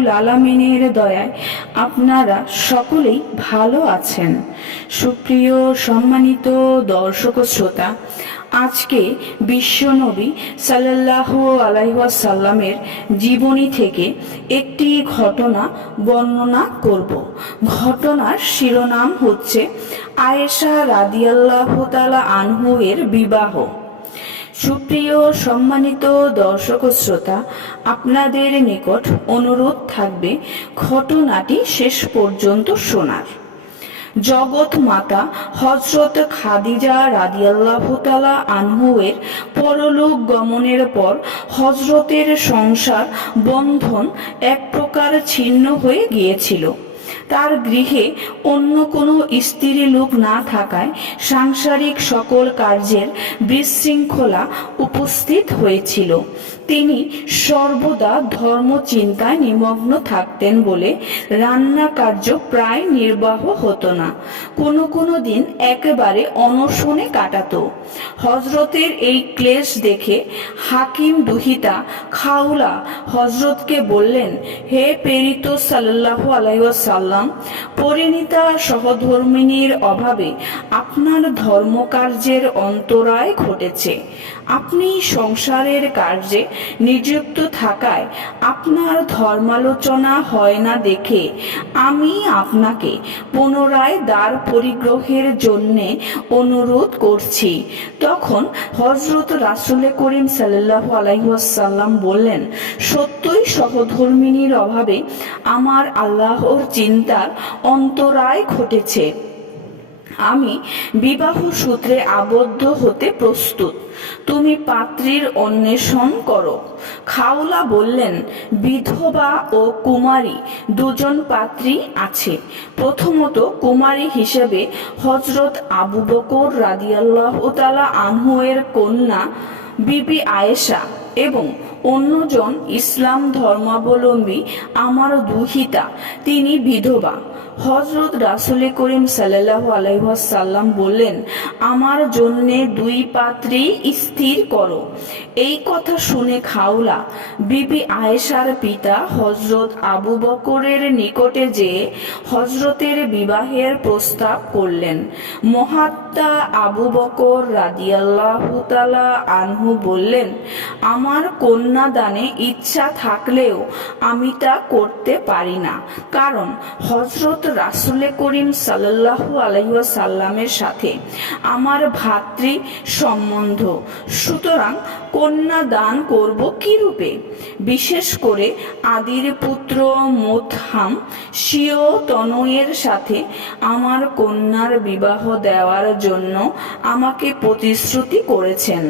রব্বুল আলামিনের দয়ায় আপনারা সকলেই ভালো আছেন। সুপ্রিয় সম্মানিত দর্শক শ্রোতা, আজকে বিশ্বনবী সাল্লাহ আলাইসাল্লামের জীবনী থেকে একটি ঘটনা বর্ণনা করব। ঘটনার শিরোনাম হচ্ছে আয়েশা রাদিয়াল্লাহ তালা আনহু এর বিবাহ। সুপ্রিয় সম্মানিত দর্শক শ্রোতা, আপনাদের নিকট অনুরোধ থাকবে ঘটনাটি শেষ পর্যন্ত শোনার। জগৎ মাতা হজরত খাদিজা রাদিয়াল্লাহ তালা আনহুয়ের পরলোক গমনের পর হজরতের সংসার বন্ধন এক প্রকার ছিন্ন হয়ে গিয়েছিল। তার গৃহে অন্য কোনো স্ত্রী লোক না থাকায় সাংসারিক সকল কার্যের বিশৃঙ্খলা উপস্থিত হয়েছিল। তিনি সর্বদা ধর্ম চিন্তায় নিমগ্ন থাকতেন বলে রান্না কার্য প্রায় নির্বাহ হতো না। কোনো কোনো দিন একেবারে অনশনে কাটাত। হজরতের এই ক্লেশ দেখে হাকিম দুহিতা খাউলা হজরতকে বললেন, হে প্রেরিত সাল্লাহ আলাইসাল্লাম পরিণীতা সহধর্মিনীর অভাবে আপনার ধর্মকার্যের অন্তরায় ঘটেছে। আপনি সংসারের কার্যে নিযুক্ত থাকায় আপনার ধর্মালোচনা হয় না দেখে আমি আপনাকে পুনরায় দ্বার পরিগ্রহের জন্যে অনুরোধ করছি। তখন হজরত রাসুল করিম সাল্লাহ আলাইসাল্লাম বললেন, সত্যই সহধর্মিনীর অভাবে আমার আল্লাহর চিন্তার অন্তরায় ঘটেছে। আমি বিবাহ সূত্রে আবদ্ধ হতে প্রস্তুত। তুমি পাত্রীর অন্বেষণ করো। খাওলা বললেন, বিধবা ও কুমারী, দুজন পাত্রী আছে। প্রথমত কুমারী হিসেবে হজরত আবু বকর রাদিয়াল্লাহ তালা আনহুয়ের কন্যা বিবি আয়েশা এবং অন্যজন ইসলাম ধর্মাবলম্বী আমার দুহিতা, তিনি বিধবা। হজরত রাসুল করিম সাল্লাহ আলাইসাল্লাম বললেন, আমার জন্যে দুই পাত্রী স্থির করো। এই কথা শুনে খাওলা। বিবি আয়েশার পিতা হজরত আবু বকরের নিকটে যেয়ে হজরতের বিবাহের প্রস্তাব করলেন। মহাত্মা আবু বকর রাদিয়াল্লাহ আনহু বললেন, আমার কন্যাদানে ইচ্ছা থাকলেও আমি তা করতে পারি না। কারণ হজরত রাসুলে করিম সাল্লাহু আলহাসাল্লামের সাথে আমার ভাতৃ সম্বন্ধ। সুতরাং কন্যা দান করব কি রূপে বিশেষ করে আদির পুত্র মোথাম স্বীয় তনয়ের সাথে আমার কন্যার বিবাহ দেওয়ার জন্য আমাকে প্রতিশ্রুতি করেছেন।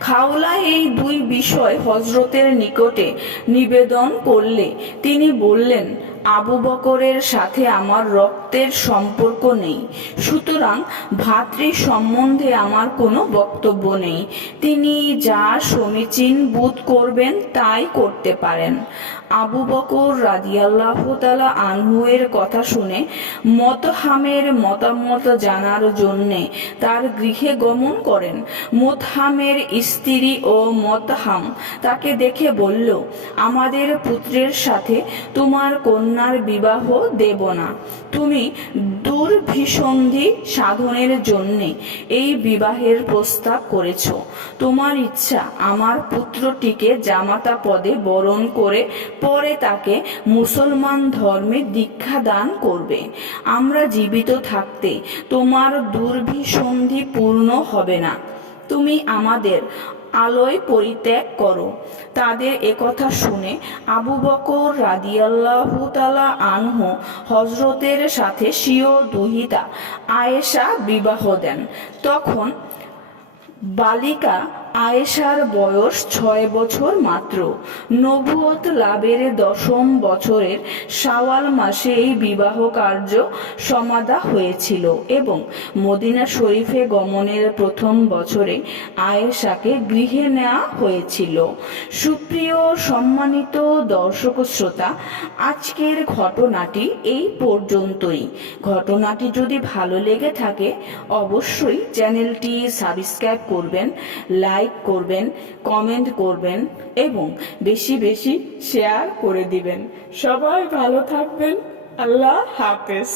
খাওলা এই দুই বিষয় হজরতের নিকটে নিবেদন করলে। তিনি বললেন আবু বকরের সাথে আমার রক্তের সম্পর্ক নেই। সুতরাং ভাতৃ সম্বন্ধে আমার কোনো বক্তব্য নেই। তিনি যা সমীচীন বোধ করবেন, তাই করতে পারেন। আবু বকর রাদিয়াল্লাহ তালা আনহুয়ের কথা শুনে মতহামের মতামত জানার জন্যে তার গৃহে গমন করেন। মতহামের স্ত্রী ও মতহাম তাকে দেখে বলল, আমাদের পুত্রের সাথে তোমার কন্যার বিবাহ দেব না। তুমি দুর্ভিসন্ধি সাধনের জন্যে এই বিবাহের প্রস্তাব করেছ। তোমার ইচ্ছা আমার পুত্রটিকে জামাতা পদে বরণ করে পরে তাকে মুসলমান ধর্মে দীক্ষা দান করবে। আমরা জীবিত থাকতে তোমার দুর্ভিসন্ধি পূর্ণ হবে না। তুমি আমাদের আলোয় পরিত্যাগ করো। তাদের একথা শুনে আবু বকর রাদিয়াল্লাহু তালা আনহু হজরতের সাথে স্বীয় দুহিতা আয়েশা বিবাহ দেন। তখন বালিকা আয়েশার বয়স ছয় বছর মাত্র। নবুয়ত লাভের দশম বছরের শাওয়াল মাসে এই বিবাহ কার্য সমাধা হয়েছিল এবং মদিনা শরীফে গমনের প্রথম বছরে আয়েশাকে গৃহে নেওয়া হয়েছিল। সুপ্রিয় সম্মানিত দর্শক শ্রোতা, আজকের ঘটনাটি এই পর্যন্তই। ঘটনাটি যদি ভালো লেগে থাকে, অবশ্যই চ্যানেলটি সাবস্ক্রাইব করবেন, লাইক করবেন, কমেন্ট করবেন এবং বেশি বেশি শেয়ার করে দিবেন। সবাই ভালো থাকবেন। আল্লাহ হাফেজ।